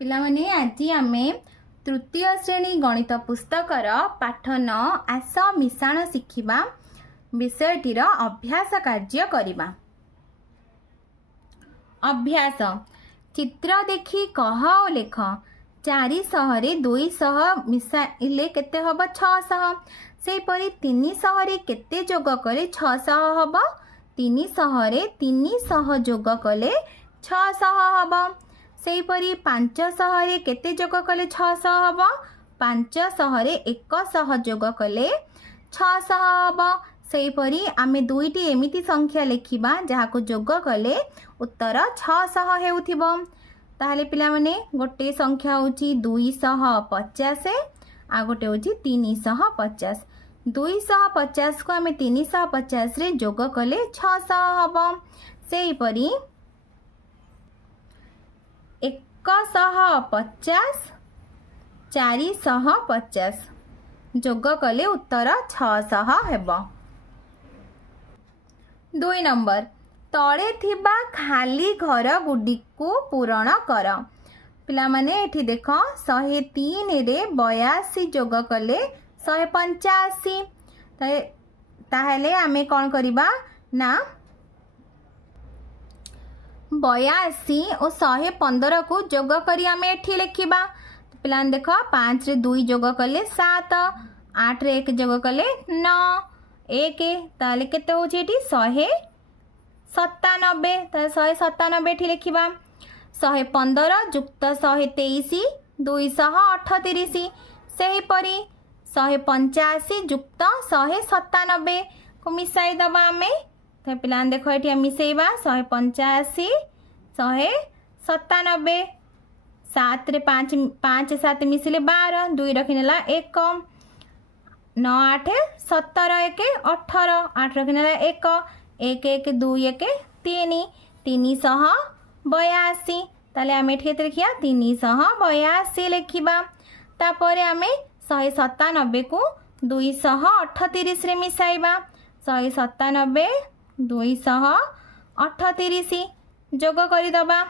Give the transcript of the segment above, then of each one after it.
पिलामाने आज आमे तृतीय श्रेणी गणित पुस्तकर पाठ 9 आस मिशाण शिखिबा विषयटीर अभ्यास कार्य करिबा। अभ्यास चित्र देखी कह और लेख 400 रे 200 मिसाइले केते हब 600 सेपरी 300 रे केते जोग कले 600 हब 300 रे 300 जोग कले 600 हब सेपरी 500 रे केते जोग कले 600 हब 500 रे 100 जोग कले 600 हब सेपरी आमे दुईटी एमिति संख्या लिखिबा जहाको जोग कले उत्तर 600 हेउथिबो। ताहले पिला माने गोटे संख्या होची 250 आ गोटे होची 350 250 को आमे 350 रे जोग कले 600 हबो सेपरी 150 450 जोग कले उत्तर 600 हेबो। 2 नंबर तले थिबा खाली घर गुडी को पूरण कर। पिला माने एठी देख 103 रे 82 जोग कले 185 ताहले आमे कौन करिबा ना 82 और 115 को जोग करी आमे एठी लिखिबा। पिला देख 5 रे 2 जोग कले 7 8 रे 1 जोग कले 9 1 ताले केते होची एठी 197 197 एठी लिखिबा 115 जुक्त 123 238 सेहीपरि 185 जुक्त 197 को मिसाई दबा आमे तो पिला देख ये मिसेबा 185 197 7 रे 5 7 मिसिले 12 2 रखिनेला 1 9 8 17 1 18 8 रखिनेला 1 1 1 2 1 3 382 ताले आमे एठी केते लिखिया 382 लिखिबा। तापर आमे 197 को 238 रे मिसाइबा 197 238 जोग करि दबा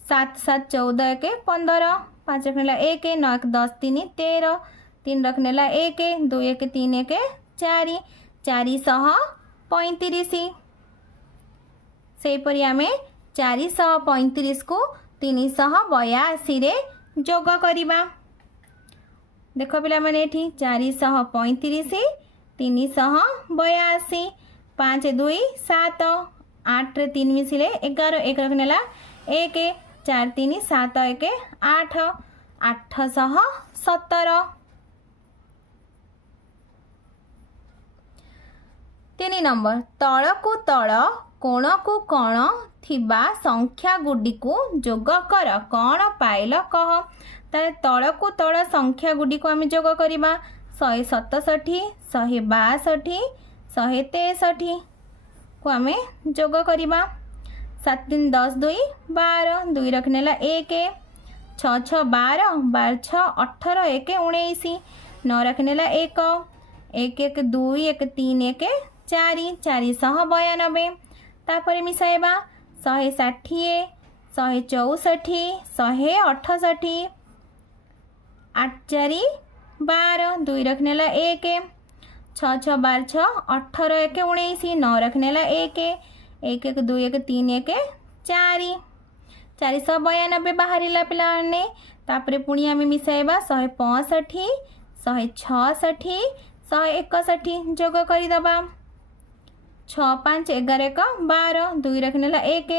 7 7 14 1 15 5 रखनेला 1 9 1 10 3 13 3 रखनेला 1 2 1 3 1 4 435 सेपरि आमे 435 को 382 रे जोग करिबा। देख पिला माने एठी 435 382 5 2 7 8 रे 3 मिसिले 11 1 रखनेला 1 4 3 7 1 8 817। 3 नंबर तल को तल कोण को कोण थिबा संख्या गुडी को जोग कर कौन पाइल कह। तल को तल संख्या गुडी को आम जोग करिबा 167 162 163 को आम जोग करिबा 7 3 10 2 12 2 रखनेला 1 6 6 12 12 6 18 1 19 9 रखनेला 1 1 1 2 1 3 1 4 492 तापर मिसाइबा 160 164 168 8 4 12 2 रखनेला 1 6 6 12 6 18 1 19 9 रखनेला 1 1 1 2 1 3 1 4 492 बाहरिला पिलाने तापर पुणी आमे मिसाइबा 165 166 161 जोग करि दबा 6 5 11 1 12 2 रखनेला 1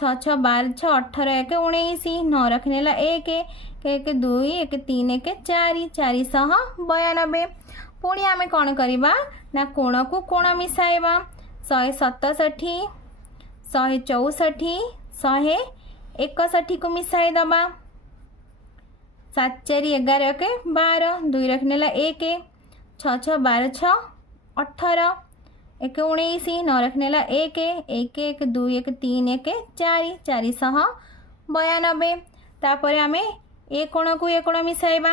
6 6 12 6 18 1 19 9 रखनेला 1 1 2 1 3 1 4 492 पुणी आमे कौन करिबा ना कोण को कोण मिसाइबा 167 164 161 को मिसाई दबा 7 4 11 1 12 2 रखनेला 1 6 6 12 6 18 1 19 9 रखनेला 1 1 1 2 1 3 1 4 492 तापर आमे ए कोण को ए कोण मिसाइबा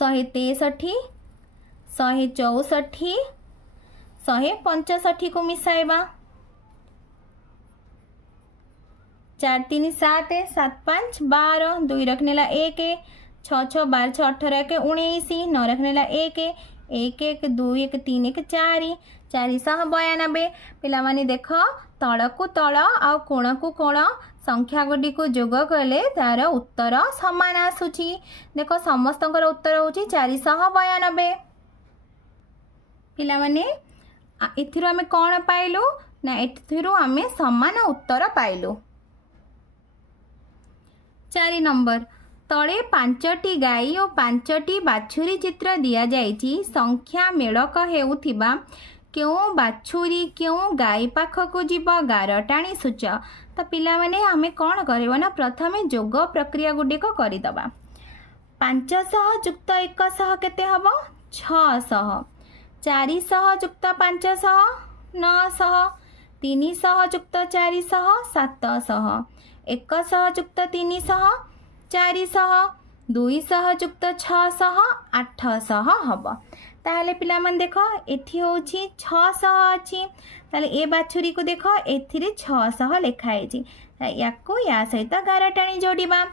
163 164 165 को मिसाइबा 4 3 7 7 5 12 2 रखनेला 1 6 6 12 6 18 1 19 9 रखनेला 1 1 1 2 1 3 1 4 492 पिलामाने देख तलकू तल आ कोण को कोण संख्या गुडी को जोग कले तार उत्तर समान आसुची। देख समस्तंकर उत्तर होची 492। पिलामाने एथिरो आमे कोण पाइलु ना एथिरो आमे समान उत्तर पाइलु। 4 नंबर तले 5टी गाई और 5टी बाछुरी चित्र दिया जाइछि संख्या मेलक हेउथिबा क्यों बाछुरी क्यों गाई पाखक जीव गार टाणी सूच। तो पिला माने आमे कौन करबो ना प्रथमे जोग प्रक्रिया गुडी को करिदबा 500 जुक्त 100 केते हबो 600 400 जुक्त 500 900 300 जुक्त 400 700 100 जुक्त 300 400 200 जुक्त 600 800 हब। ताहले पिला मन देख एथि होछि 600 अछि ताले ए बाछुरी को देख एथिरे 600 लिखाई छि याको या सहित 11 टाणी जोड़िबा।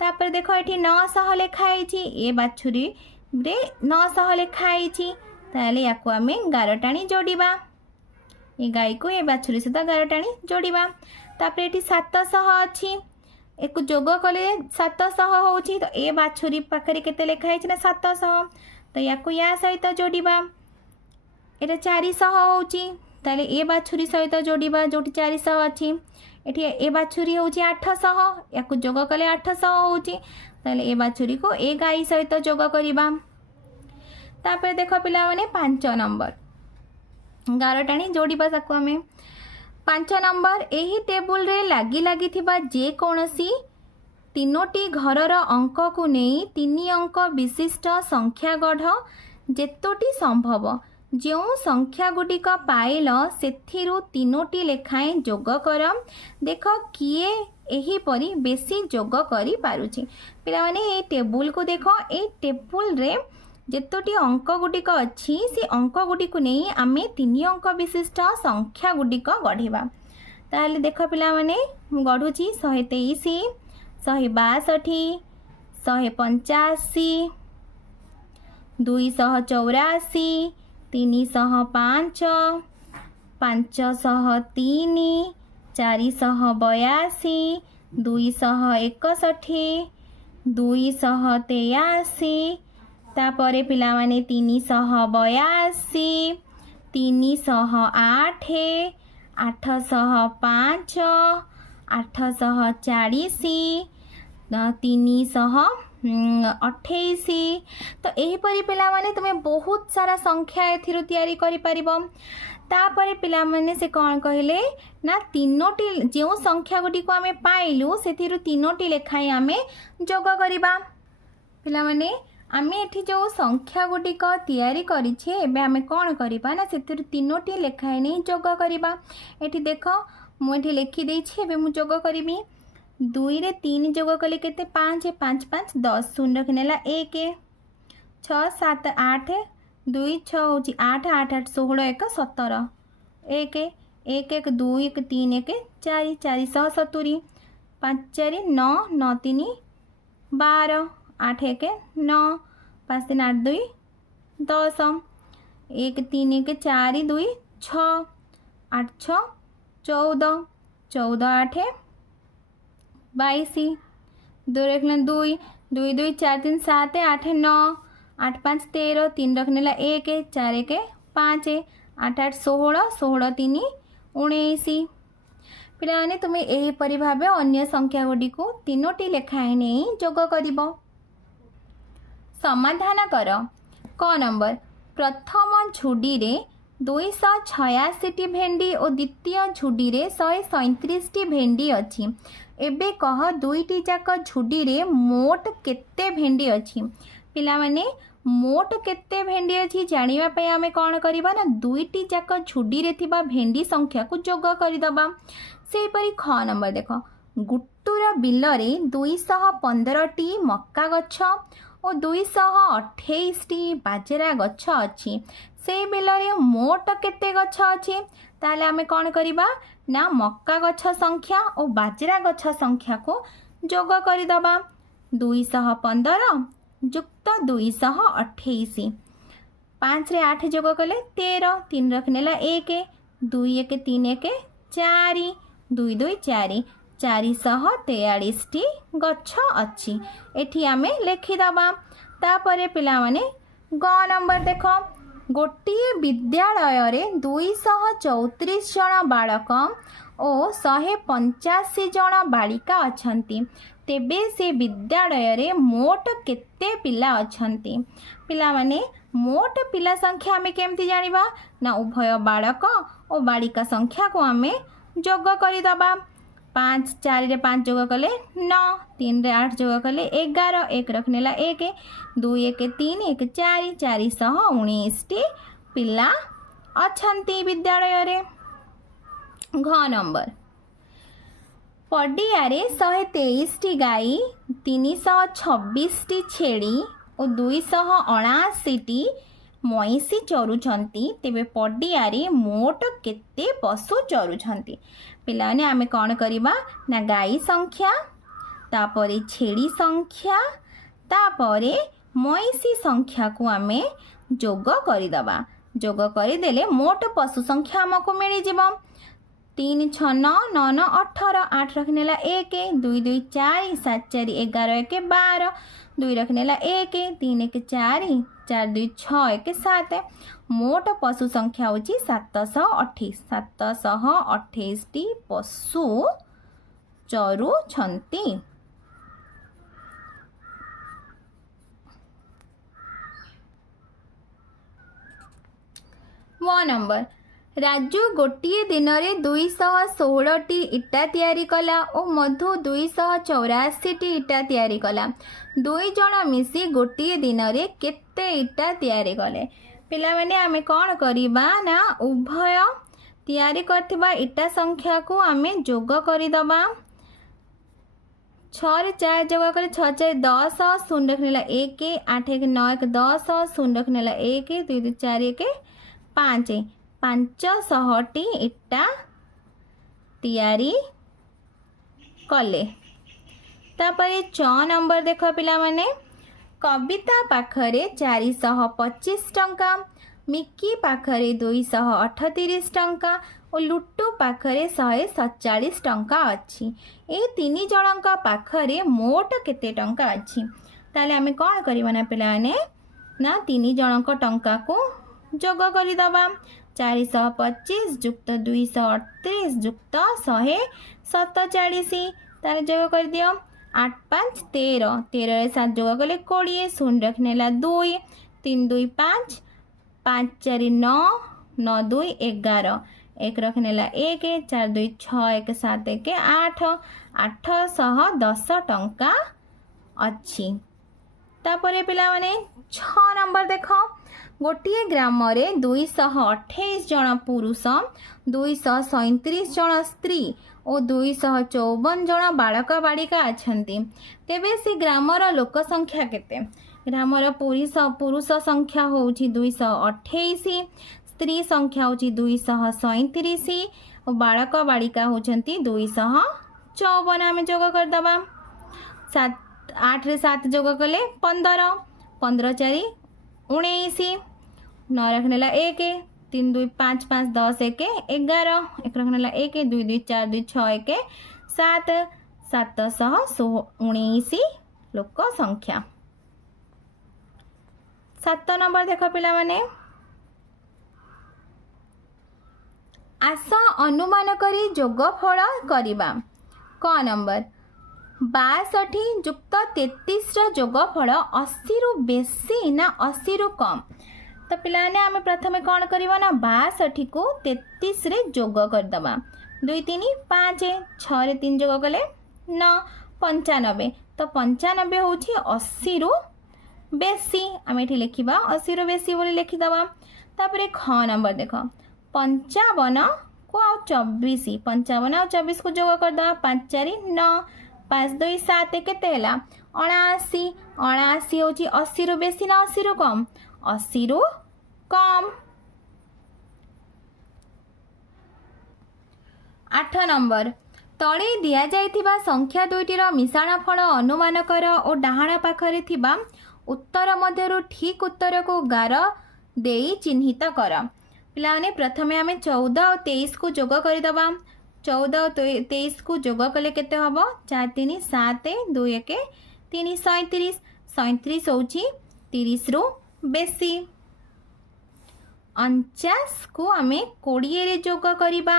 तापर देख एठी 900 लिखाई छि ए बाछुरी रे 900 लिखाई छि ताले याको आमे 11 टाणी जोड़िबा ए गाई को ए बाछुरी सहित 11 टाणी जोड़िबा। तापर एठी 700 अछि एक जोग कले 700 होछि तो ए बाछुरी पाखरे केते लिखाई छि ना 700 तो याको या सहित जोड़िबा एटा 400 होछि ताले ए बाछुरी सहित जोड़िबा जोटी 400 अछि एठी ए बाछुरी होछि 800 याको जोग कले 800 होछि ताले ए बाछुरी को ए गाई सहित जोग करिबा। तापर देखो पिला माने 5 नंबर 11 टाणी जोड़िबा ताको हमें 5 नंबर एही टेबुल रे लागी लागी थिबा जे कोनसी तीनोटी घरर अंक को नहीं 3 अंक विशिष्ट संख्या गढ़ जेतोटी संभव जो संख्या गुडिक पाइल सेथिरु 3टी लेखाएं जोग कर देख किए एही परी बेसी जोग करि पारुछि। पिला माने ए टेबुल को देख ए टेबुल रे जेतोटी अंक गुडिक अछि से अंक गुडिक नहीं आमे 3 अंक विशिष्ट संख्या गुडिक गढ़िबा। ताहले देख पिला माने गढ़ुछि 123 162 185 284 305 503 482 261 283 तापरे पिला माने 382 308 805 840 328 तो यहीपरी पिला माने तुम्हें बहुत सारा संख्या एथिरु तैयारी करि परिबो। तापरे पिला माने से कौन कहले ना 3टी जो संख्या गुडी को आमे पाइलु सेथिरु 3टी लेखाई आमे जोग करिबा। पिला माने आमे एठी जो संख्या गुडी को तैयारी करिछे एबे आमे कौन करिबा ना सेथिरु 3टी लेखाई नै जोग करिबा। एठी देखो मु एठी लिखि देछि एबे मु जोग करिबी 2 रे 3 जोग कले केते 5 5 5 10 शून्य रखनेला 1 6 7 8 2 6 होची 8 8 8 16 1 17 1 1 1 2 1 3 1 4 470 5 4 9 9 3 12 8 1 9 5 3 8 2 10 1 3 1 4 2 6 8 6 14 14 8 22 2 रखना 2 2 2 4 3 7 8 9 8 5 13 3 रखनेला 1 4 1 5 8 8 16 16 3 19 पिलाने तुम्हें एहीपरि भावे अन्य संख्या गुडी को 3टी लेखाएं नहीं जोग करिबो। समाधान कर। क नंबर प्रथम झुडी रे 286 भेंडी और द्वितीय झुडी रे 137 भेंडी अछि एबे कह दुईटी जाक झुडी रे मोट केते भेंडी अछि। पिला माने मोट केते भेंडी अछि जानिबा पय आमे कोन करबा ना दुईटी जाक झुडी रे थिबा भेंडी संख्या को जोग करि दबा। सेही परि ख नंबर देखो गुट्टूर बिल रे 215टी मक्का गछ और 228टी बाजरा गछ अछि से बिल रे मोट केते गछ अछि ताले आमे कोन करबा ना मक्का गछ संख्या और बाजरा गछ संख्या को जोग करदबा 215 युक्त 228 5 रे 8 जोग कले 13 3 रखनेला 1 2 1 3 1 4 2 2 4 443 टी गछ अच्छी एठी आमे लिखिदबा। तापरे पिला माने ग नंबर देख गोटिए विद्यालय रे 234 जन बालक और 185 जन बालिका अछंती तेबे से विद्यालय रे मोट केते पिला अछंती। पिला माने मोट पिला संख्या आमे केमती जानिबा ना उभय बालक और बालिका संख्या को आमे जोग करदबा 5 4 रे 5 जोग कले 9 3 रे 8 जोग कले 11 1 रखनेला 1 2 1 3 1 4 419 टी पिला अछंती विद्यालय रे। घ नंबर पडिया रे 123 टी गाई 326 टी छेड़ी और 279 टी मईसी चरुछंती तेबे पडिया रे मोट केते पशु चरुछंती। पिलाने आमे कौन करिबा ना गाई संख्या तापरे छेड़ी संख्या तापरे मईसी संख्या को आमे जोग करिदबा। जोग करिदेले मोट पशु संख्या हमको मिली जिवो 3 6 9 9 9 18 8 रखनेला 1 2 2 4 7 4 11 1 12 2 रखनेला 1 3 1 4 4 2 6 1 7 मोट पशु संख्या होची 728 टी पशु चरु छंती। व नंबर राजू गोटे दिन में 216 टी इटा तैयारी कला और मधु 284 टी इटा तैयारी कला। 2 जन मिसी गोटे दिन में केते इटा तैयारी कले। पिला माने आमे कौन करिबा ना उभय तैयारी करथिबा इटा संख्या को आमे जोग करिदबा 6 रे 4 जोग करे 6 4 10 शून्य रखनेला 1 8 1 9 1 10 शून्य रखनेला 1 2 2 4 1 5 500 टी इटा तैयारी कले। तापरे 6 नंबर देख पिला माने कविता पाखरे 425 टंका मिकी पाखरे 238 टंका और लुटू पाखरे 147 टंका अच्छी। ए 3 जनका पाखरे मोट केते टंका अच्छी ताले आमे कौन करिबा ना पिला माने ना 3 जनक टंका को जोग करिदबा 425 युक्त 238 युक्त 147 तारे जोग कर दियो 8 5 13 13 रे 7 जोग कले 20 शून्य रखनेला 2 3 2 5 5 4 9 9 2 11 1 रखनेला 1 4 2 6 1 7 1 8 810 टंका अच्छी। तापरे पिला माने 6 नंबर देखो गोटे ग्राम रे 228 जन पुरुष 237 जन स्त्री और 254 जन बालक बालिका अछंती तेबे से ग्रामर लोक संख्या केते। ग्रामर पुरुष संख्या होउची 228 स्त्री संख्या होउची 237 और बालक बालिका होचंती 254 आमे जोग कर दबा 7 8 रे 7 जोग कले 15 15 4 19 9 रखनेला 1 3 2 5 5 10 1 11 1 रखनेला 1 2 2 4 2 6 1 7 719 लोक संख्या। 7 नंबर देख पिला माने आस अनुमान करी जोगफल करिबा। क नंबर 62 युक्त 33 जोगफल 80 रु बेसी ना 80 रु कम। तो पिलाने आमे प्रथमे कौन करबा ना 62 को 33 रे जोग कर दबा 2 3 5 6 रे 3 जोग कले 9 95 तो 95 होची 80 रु बेसी आमे एठी लिखिबा 80 रु बेसी बोली लिखि दबा। तापरे ख नंबर देखो 55 को आ 24 55 आ 24 को जोग कर दबा 5 4 9 5 2 7 केते हला 79 79 होची 80 रु बेसी ना 80 रु कम 80 रु कम। 8 नंबर तले दिया जाइथिबा संख्या दुईटीर मिश्रणफल अनुमान कर और डाहाण पाखरे थिबा उत्तर मध्यरु ठीक उत्तर को गार देई चिन्हित कर। पिलाने प्रथमे आमे 14 और 23 को जोग करदबा। 14 और 23 को जोग कले केते हबो 4 3 7 2 1 3 37। 37 होची 30 रु बेसी। 49 को आमे 20 रे जोग करिबा।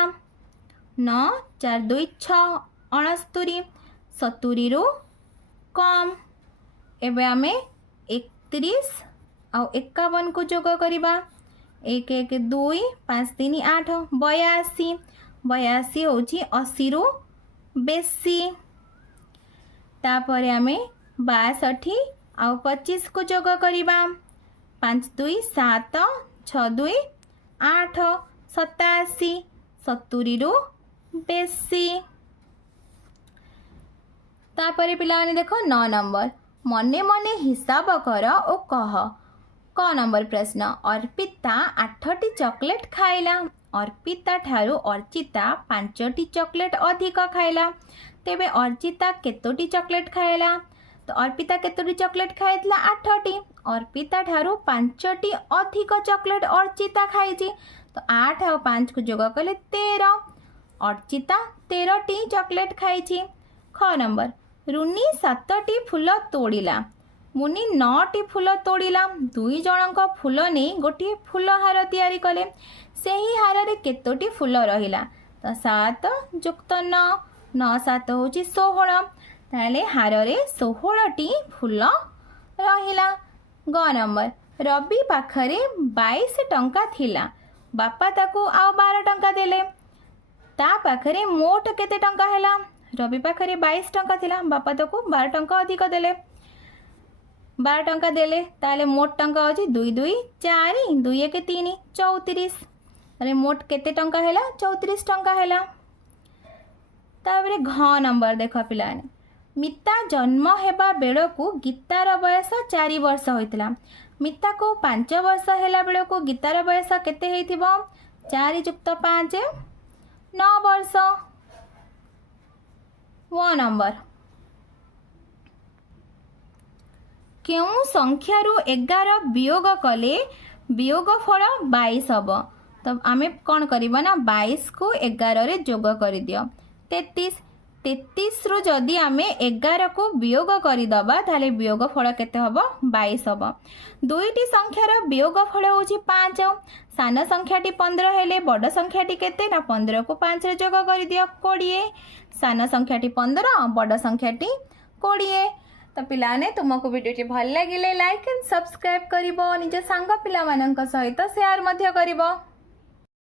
9 4 2 6 69। 70 रु कम। एबे आमे 31 और 51 को जोग करिबा। 1 1 2 5 3 8 82। 82 होची 80 रु बेसी। तापरे आमे 62 और 25 को जोग करिबा। 5 2 7 6 2 8 87। 70 रु बेसी। तापरे पिलाने देखो 9 नंबर मने मने हिसाब कर और कह। क नंबर प्रश्न अर्पिता 8टी चॉकलेट खाइला। अर्पिता ठारू अर्चिता 5टी चॉकलेट अधिक खाइला। तेबे अर्चिता केतोटी चॉकलेट खाइला? तो अर्पिता केतोटी चॉकलेट खाइतला 8टी। अर्पिता ठारू 5टी अधिक चॉकलेट अर्चिता खाइची। तो 8 और 5 को जोग कले 13। अर्चिता 13टी चॉकलेट खाइची। ख नंबर रुनी 7टी फूल तोड़िला। मुनि 9टी फूल तोड़िला। 2 जनक फूल नहीं गोटे फूल हार तैयारी कले। सेही हार रे केतोटी फूल रहिला? तो 7 युक्त 9 9 7 होची 16। ताले हार रे 16टी फूल रहिला। ग नंबर रवि पाखरे 22 टंका थिला। बापा ताकू आ 12 टंका देले। ता पाखरे मोट केते टंका हैला? रवि पाखरे 22 टंका थिला। बापा ताकू 12 टंका अधिक देले। 12 टंका देले ताले मोट टंका होची 2 2 4 2 1 3 34। अरे मोट केते टंका हैला? 34 टंका हैला। तापरे घ नंबर देख पिलाने मिता जन्म हेबा बेलकू गीतार बयस 4 वर्ष होइतिला। मिता को 5 वर्ष हैला बेलकू गीतार बयस केते हेइथिबो? 4 युक्त 5 9 वर्ष। व नंबर केउ संख्यारू 11 वियोग कले वियोग फल 22 हम। तो आमे कौन करबा ना 22 को 11 रे जोग कर दियो 33। 33 रु जदि आमे 11 को वियोग करदबा ताले वियोग फल केते हबो 22 हबो। दुईटी संख्यार वियोग फल होची 5। सान संख्याटी 15 हेले बड़ संख्याटी केते ना 15 को 5 रे जोग कर दियो 20। सान संख्याटी 15 बड़ संख्याटी 20। तो पिलाने तुमको वीडियो भल लगे लाइक एंड सब्सक्राइब करिवो। निज सांग पिला मानक सहित शेयर मध्य करिवो।